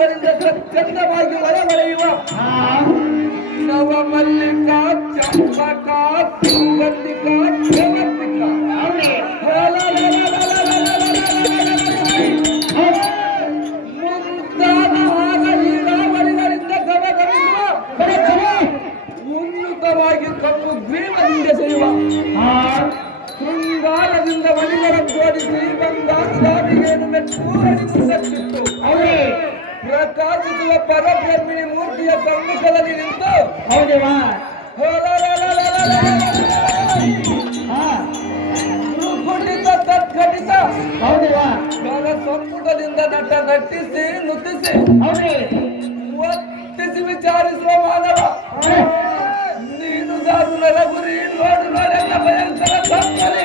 ಕಾಲುಗಳಿಂದ ಚಂದವಾಗಿ ಹೊರಬಳೆಯುವ ನವಮಲ್ಲಿಕಾ ಚಂಪಕಾ ಸುಗಂಧಿಕಾ ಚಮತ್ರಿಕಾ ಮುಂತಾದ ಆಗ ನೀರಾವರಿಗಳಿಂದ ಗಮಗಮಿಸುವ ಉನ್ನತವಾಗಿ ಕಪ್ಪು ಗ್ರೀವದಿಂದ ಸೆಯುವ ಶೃಂಗಾರದಿಂದ ಮಣಿಗಳ ಜೋಡಿಸಿ ಬಂಗಾರದಾರಿಯನ್ನು ಮೆಚ್ಚೂರಿಸಿತ್ತು. ಪ್ರಕಾಶಿಸುವ ಪರಬ್ರಹ್ಮಿಣಿ ಮೂರ್ತಿಯ ಸಮ್ಮುಖದಲ್ಲಿ ನಿಂತು ಕುಂಠಿತ ತತ್ಕಟಿತ ಕರ ಸಂಪುಟದಿಂದ ನಟಿಸಿ ನುತಿಸಿ ಒತ್ತಿಸಿ ವಿಚಾರಿಸುವ ಮಾನವ ನೀನು ದಾರುಣರ ಗುರಿ ನೋಡು ನೋಡೆಲ್ಲ ಭಯಂಕರ ಭಕ್ತರಿ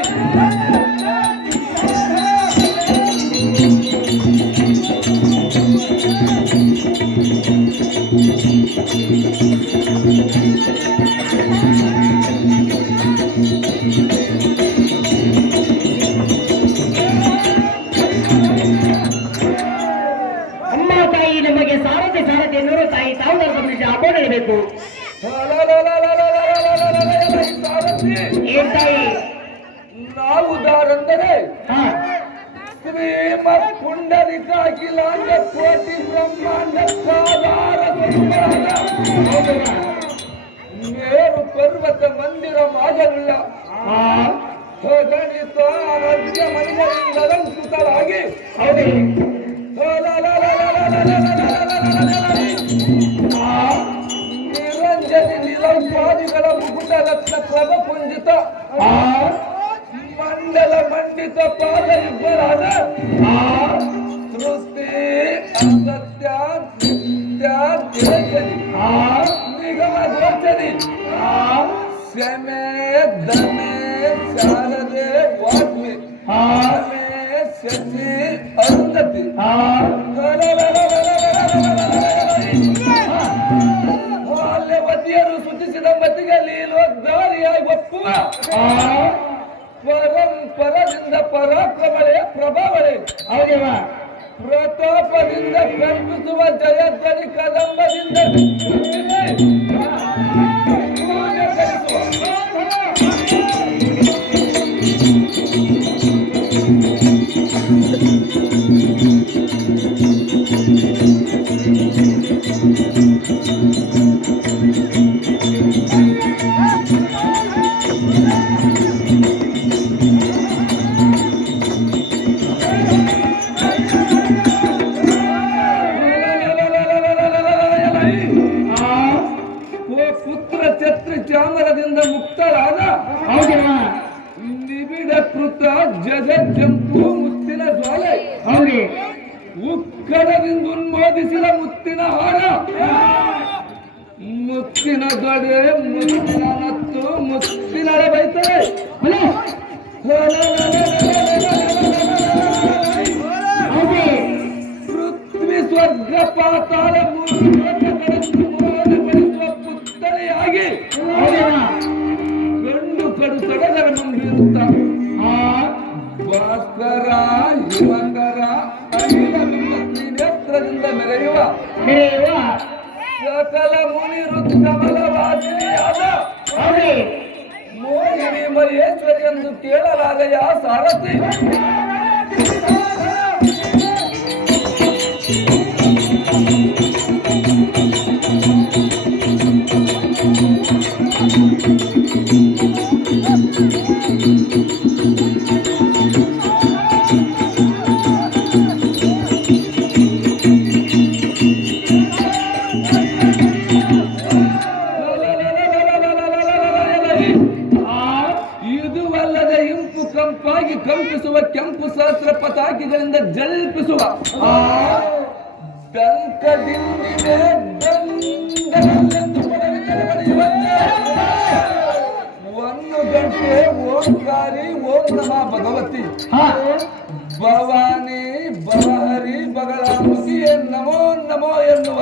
ಅಮ್ಮ ತಾಯಿ ನಮಗೆ ಸಾರಥಿ ಎನ್ನುವ ತಾಯಿ ತಾವು ಗಮನಿಸಿ ಹಾಕೊಂಡಿರಬೇಕು. ಏನ್ ತಾಯಿ ನಾವು ದಾರಂದರೆ ಶ್ರೀಮ ಪುಂಡರಿಕ ಅಖಿಲಾಂಡ ಕೋಟಿ ಬ್ರಹ್ಮಾಂಡ ಸಾಧಾರ ಮೇರು ಪರ್ವತ ಮಂದಿರ ಮಾಜಲ್ಲ ಗಣಿತ ಆರೋಗ್ಯ ಮಹಿಳೆಯಿಂದ ಅಲಂಕೃತರಾಗಿ ನಿರಂಜನಿ ನಿರಂಪಾದಿಗಳ ಮುಕುಟ ರತ್ನ ಪ್ರಭ ಪುಂಜಿತ ಮಂಡಲ ಮಂಡಿತ ಪಾದ ಇಬ್ಬರಾದ ಸೃಷ್ಟಿ ಅಸತ್ಯ ನಿತ್ಯ ನಿಗಮ ಗೋಚರಿ ಶಮೆ ದಮೆ ಶಾರದೆ ವಾಗ್ಮಿ ಶಶಿ ಅರುಂಧತಿ ಬಾಲ್ಯವತಿಯರು ಸುಚಿಸಿದ ಮತಿಗೆ ಲೀಲೋದ್ಧಾರಿಯಾಗಿ ಒಪ್ಪುವ ಪರಂಪರದಿಂದ ಪರಾಕ್ರಮಳೆ ಪ್ರಭಾವಳೆ ಪ್ರತಾಪದಿಂದ ಕಲ್ಪಿಸುವ ಜಯಧ್ವನಿ ಕದಂಬದಿಂದ ಪುತ್ರ ಛತ್ರ ಚಾಮರದಿಂದ ಮುಕ್ತರಾದ ನಿಬಿಡ ಕೃತ ಜಗಜ್ಜಂತು ಮುತ್ತಿನ ಜ್ವಾಲೆ ಉಕ್ಕಡದಿಂದ ಉನ್ಮೋದಿಸಿದ ಮುತ್ತಿನ ಹಾರ ಮುತ್ತಿನ ಗಡೆ ಮುತ್ತಿನ ಮತ್ತು ಮುತ್ತಿನಡೆ ಬೈತಾರೆ ಪೃಥ್ವಿ ಸ್ವರ್ಗ ಪಾತಾಳ ಪುತ್ತನೆಯಾಗಿ ಗಂಡು ಕಡು ಸಡಗರ ಮುಂದಿರುತ್ತ ಭಾಸ್ಕರ ಯುವಕರ ಅಖಿಲ ನೇತ್ರದಿಂದ ಮೆರೆಯುವ ಸಕಲ ಮುನಿರು ಕಮಲವಾಸಿನಿಯಾದ ಮೋಹಿನಿ ಮಹೇಶ್ವರಿ ಎಂದು ಕೇಳಲಾಗಯ ಸಾರಥಿ ಇದುವಲ್ಲದೆ ಇಂಪು ಕಂಪಾಗಿ ಕಂಪಿಸುವ ಕೆಂಪು ಸಹಸ್ರ ಪತಾಕಿಗಳಿಂದ ಜಲ್ಪಿಸುವ ದಂಕದಿಂದಿದೆ ಒಂದು ಗಂಟೆ ಓಂಕಾರಿ ಓಂ ನಮ ಭಗವತಿ ಭವಾನಿ ಭವಹರಿ ಬಗಳಾಮುಖಿಯೇ ನಮೋ ನಮೋ ಎನ್ನುವ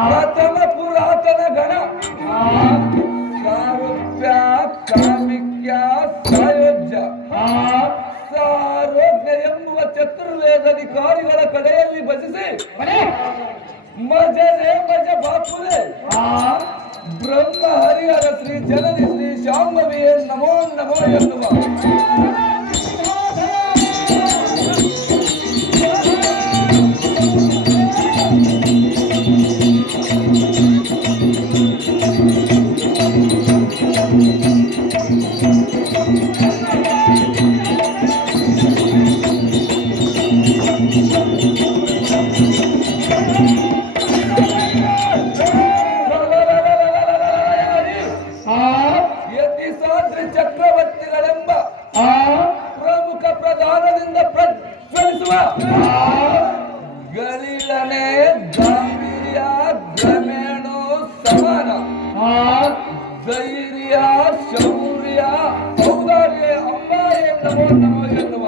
ಪ್ರಥಮ ಪುರಾತನ ಗಣ ಸಾರೂಪ್ಯ ಕಾಮಿಕ್ಯ ಸಾಯೋಜ್ಯ ಮೇಲಧಿಕಾರಿಗಳ ಕಡೆಯಲ್ಲಿ ಭಜಿಸಿ ಮಜರೇ ಮಜ ಬಾಪುರೇ ಬ್ರಹ್ಮ ಹರಿಹರ ಶ್ರೀ ಜನನಿ ಶ್ರೀ ಶಾಂಭವಿಯೇ ನಮೋ ನಮೋ ಎನ್ನುವ ಚಕ್ರವರ್ತಿಗಳೆಂಬ ಪ್ರಮುಖ ಪ್ರಧಾನದಿಂದ ಪ್ರಜ್ವಲಿಸುವ ಗಲಿಲನೆ ಗಾಂಭೀರ್ಯ ಗ್ರಮೇಣು ಸಮಾನ ಧೈರ್ಯ ಶೌರ್ಯ ಔದಾರ್ಯ ಅಂಬಾರಿ ನಮೋ ನಮೋ ಎನ್ನುವ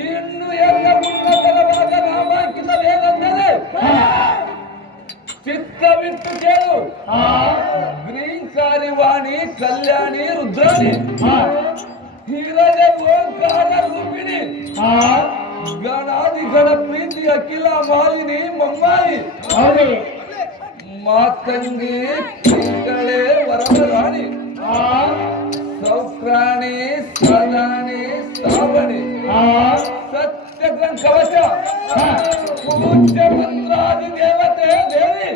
ಇನ್ನು ಎಲ್ಲ ಉನ್ನತವಾದ ನಾಮಾಂಕಿತವೇನೆಂದರೆ ಚಿತ್ತವಿಟ್ಟು ಕೇಳು ಗ್ರೀಂಕಾರಿ ವಾಣಿ ಕಲ್ಯಾಣಿ ರುದ್ರಾಣಿ ಹಿರಯ ಓಂಕಾರ ರೂಪಿಣಿ ಗಣಾದಿಗಳ ಪ್ರೀತಿ ಅಖಿಲ ಮಾಲಿನಿ ಮಮ್ಮಾಯಿ ಮಾತಂಗಿ ಕೀಟಳೆ ವರವರಾಣಿ ಸೌಕ್ರಾಣಿ ಸದಾಣಿ ಶ್ರಾವಣಿ ಸತ್ಯಗ್ರಂ ಕವಚ ಪೂಜ್ಯ ಮಂತ್ರಾದಿ ದೇವತೆ ದೇವಿ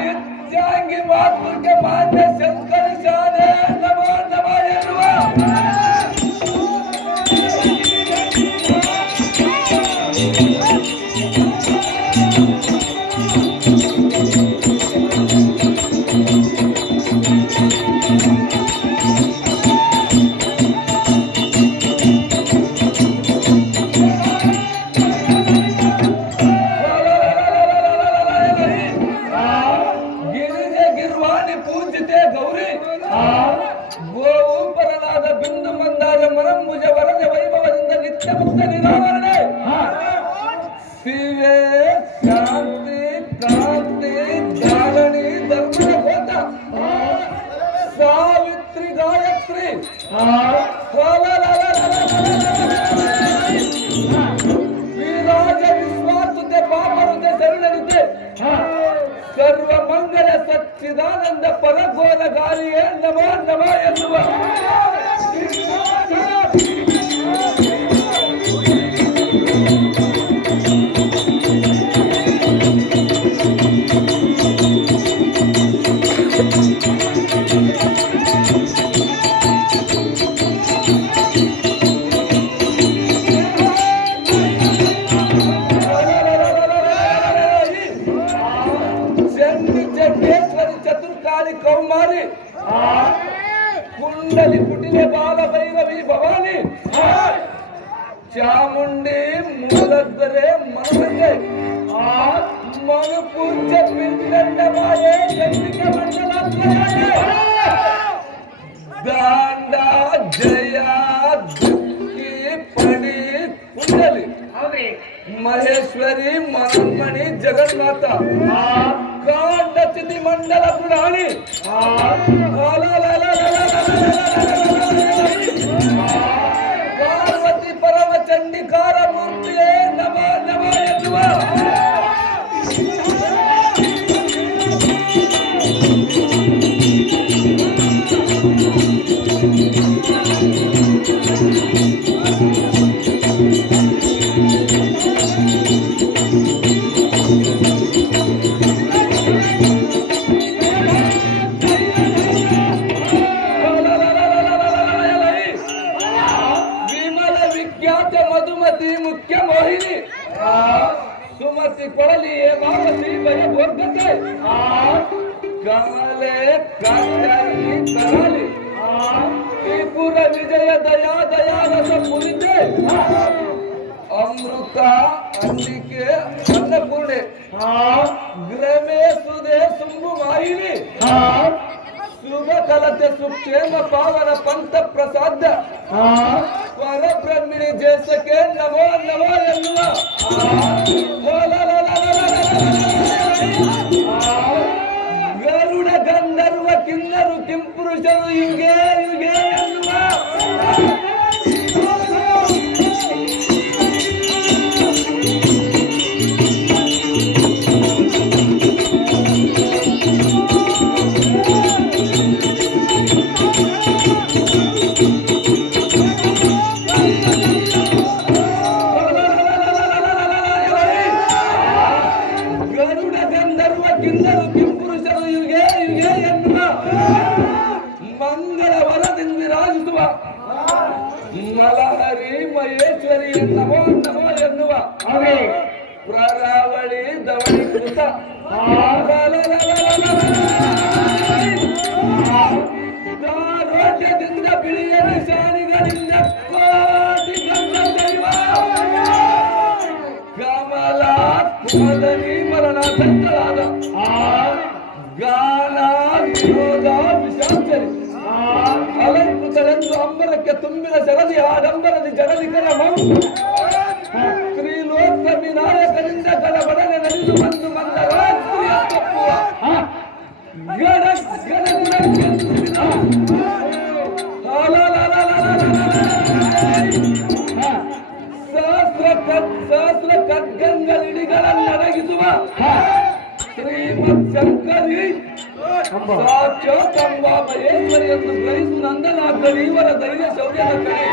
ನಿತ್ಯಾಂಗಿ ಮಾತೃಕೆ ಮಾನ್ಯ ಶಂಕರಿ ಶಾಲೆ ನಮೋ ನಮ ಎನ್ನುವ ಪೂಜಿತೆ ಗೌರಿ ಗೋಪರನಾದ ಬಿಂದು ಮಂದಾರ ಮರಂಭುಜ ವರದ ವೈಭವದಿಂದ ನಿತ್ಯ ಮುಕ್ತ ನಿರಾವರಣೆ ಶಿವೆ ಶಾಂತಿ ಕ್ರಾಂತಿ ಧಾರಣಿ ಧರ್ಮದ ಗೋತ ಸಾವಿತ್ರಿ ಗಾಯತ್ರಿ ವಿರಾಜ ವಿಶ್ವಾಸುತೆ ಪಾಪರುತೆ ಶರಣರಿತೆ ಸರ್ವ ಮಂಗಲ ಸಚ್ಚಿದಾನಂದ ಪರಘೋರ ಗಾಳಿಯೇ ನಮೋ ನಮ ಎನ್ನುವ ಚತುರ್ಕಾಲಿ ಕೌಮಾರಿ ಕುಂಡಲಿ ಕುಟಿಲೆ ಬಾಲ ಭೈರವಿ ಭವಾನಿ ಚಾಮುಂಡಿ ಮೂಲದರೆ ಮನಗಂಗೆ ಮನು ಪೂಜ್ಯ ಪಿಂಡ ಮಾಯೆ ಚಂಡಿಕೆ ಮಂಡಲಾತ್ಮಯಾಯೆ ದಾಂಡ ಜಯ ದುಃಖಿ ಪಡಿ ಕುಂಡಲಿ ಮಹೇಶ್ವರಿ ಮನೋನ್ಮಣಿ ಜಗನ್ಮಾತ ಕಾಂಡ ಚಿತಿ ಮಂಡಲ ಪುರಾಣಿ ಪಾರ್ವತಿ ಪರಮ ಚಂಡಿಕಾರ ಮೂರ್ತಿಯೇ ನಮ ನಮ ಎನ್ನುವ ಮಧುಮತಿ ಮುಖ್ಯ ಮೋಹಿನಿ ಸುಮತಿ ಕೊಳಲಿಯೇ ಮಾವತಿ ಭಯ ಬೋರ್ಗತೆ ಕಮಲೆ ಕಾಂಡಾರಿ ಕರಾಲಿ ತ್ರಿಪುರ ವಿಜಯ ದಯಾ ದಯಾರಸ ಪುರಿತೆ ಅಮೃತ ಅಂಬಿಕೆ ಅನ್ನಪೂರ್ಣೆ ಗ್ರಮೇ ಸುದೆ ಸುಂಬು ಮಾಹಿನಿ ಶುಭ ಕಲತೆ ಸುಕ್ಷೇಮ ಪಾವನ ಪಂಥ ಪ್ರಸಾದ ಪರಬ್ರಹ್ಮಿಣಿ ಜೇಸಕ್ಕೆ ನಮೋ ನಮೋ ಎನ್ನುವ ಗರಿಮಾ ಗರುಡ ಗಂಧರ್ವ ಕಿನ್ನರು ಕಿಂಪುರುಷರು ಯುಗೆ ಯುಗೆ ಎನ್ನುವ ಮಂಗಳ ವರದಿಂದ ವಿರಾಜಿಸುವ ಮಲಹರಿ ಮಹೇಶ್ವರಿ ನಮೋ ನಮೋ ಎನ್ನುವ ಪ್ರರಾವಳಿ ಧವಳಿ ಕೃತ ದಾರೋಗ್ಯದಿಂದ ಬಿಳಿಯ ನಿಶಾನಿಗಳಿಂದ ಕೋಟಿ ಗಂಧ ದೈವ ಕಮಲ ಮದನಿ ಮರಣ ಸಂತರಾದ ಗಾನ ವಿನೋದ ವಿಶಾಂತರಿ ಅಲಂಕೃತರೆಂದು ಅಂಬರಕ್ಕೆ ತುಂಬಿದ ಶರದಿ ಆಡಂಬರದಿ ಜಡದಿ ಕರಮ ತ್ರಿಲೋಕ ವಿನಾಯಕರಿಂದ ಗಡಬಡನೆ ನಡೆದು ಬಂದು ಬಂದ ರಾತ್ರಿಯ ತಪ್ಪುವ ಗಡ ಸಹಸ್ರ ಖಡ್ಗಂಗಳಿಡಿಗಳನ್ನಡಗಿಸುವ ಶ್ರೀಮತ್ ಶಂಕರಿ ಸಾಕ್ಷಾತ್ ಅಂಬಾ ಮಹೇಶ್ವರಿ ಎಂದು ಗ್ರಹಿಸು ನಂದನಾಗ್ತದೆ ಇವರ ಧೈರ್ಯ ಶೌರ್ಯದ ಕಡೆ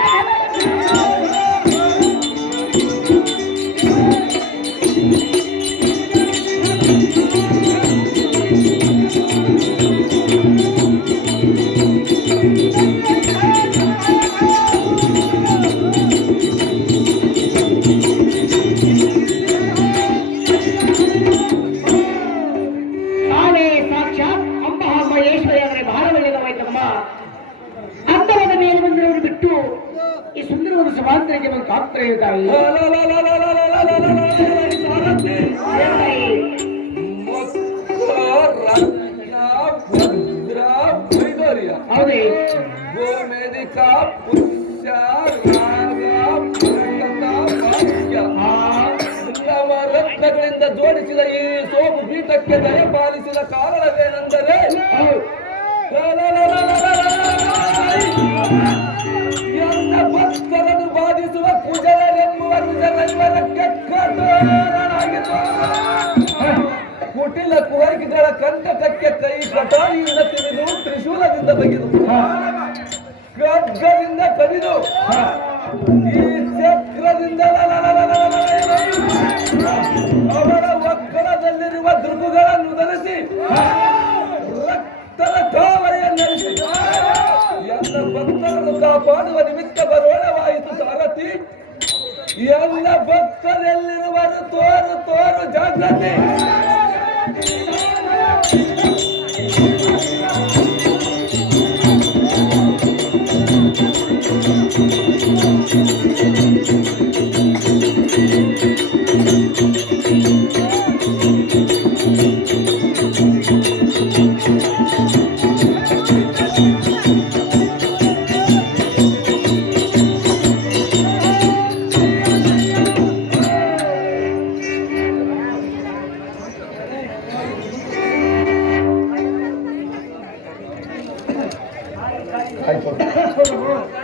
ಸಮಾಂತರಿಗೆ ಒಂದು ಪಾತ್ರ ಇದ್ದಾರೆ ಹೌದೇ ಗೋಮೇದಿಕಾ ಪುಷ್ಯ ನವರತ್ನಗಳಿಂದ ಜೋಡಿಸಿದ ಈ ಸೋಮು ಪೀಠಕ್ಕೆ ದಯಪಾಲಿಸಿದ ಕಾರಣವೇನೆಂದರೆ ಎಲ್ಲ ಭಕ್ತರನ್ನು ಬಾಧಿಸುವ ಕುಜರನೆಂಬುವ ನಿಜದೈವರಕ್ಕೆ ಕಠೋರನಾಗಿದ್ದು ಕುಟಿಲ ಕುವರ್ಗಿಗಳ ಕಂಟಕಕ್ಕೆ ಕೈ ಕಟಾರಿಯಿಂದ ತಿವಿದು ತ್ರಿಶೂಲದಿಂದ ಬಗೆದು ಖಡ್ಗದಿಂದ ಕವಿದು ಈ ಚಕ್ರದಿಂದ ಅವರ ಒಕ್ಕಳದಲ್ಲಿರುವ ದೃಗುಗಳನ್ನು ಧರಿಸಿ ರಕ್ತದ ಕಾವಲಿಯ ನಡೆಸಿ ಎಲ್ಲ ಭಕ್ತರನ್ನು ಕಾಪಾಡುವ ನಿಮಿತ್ತ ಬರೋಣವಾಯಿತು ಸಾರಥಿ ಎಲ್ಲ ಭಕ್ತರೆಲ್ಲಿರುವರು ತೋರು ತೋರು ಜಾಗೃತಿ ಆಯ್ತು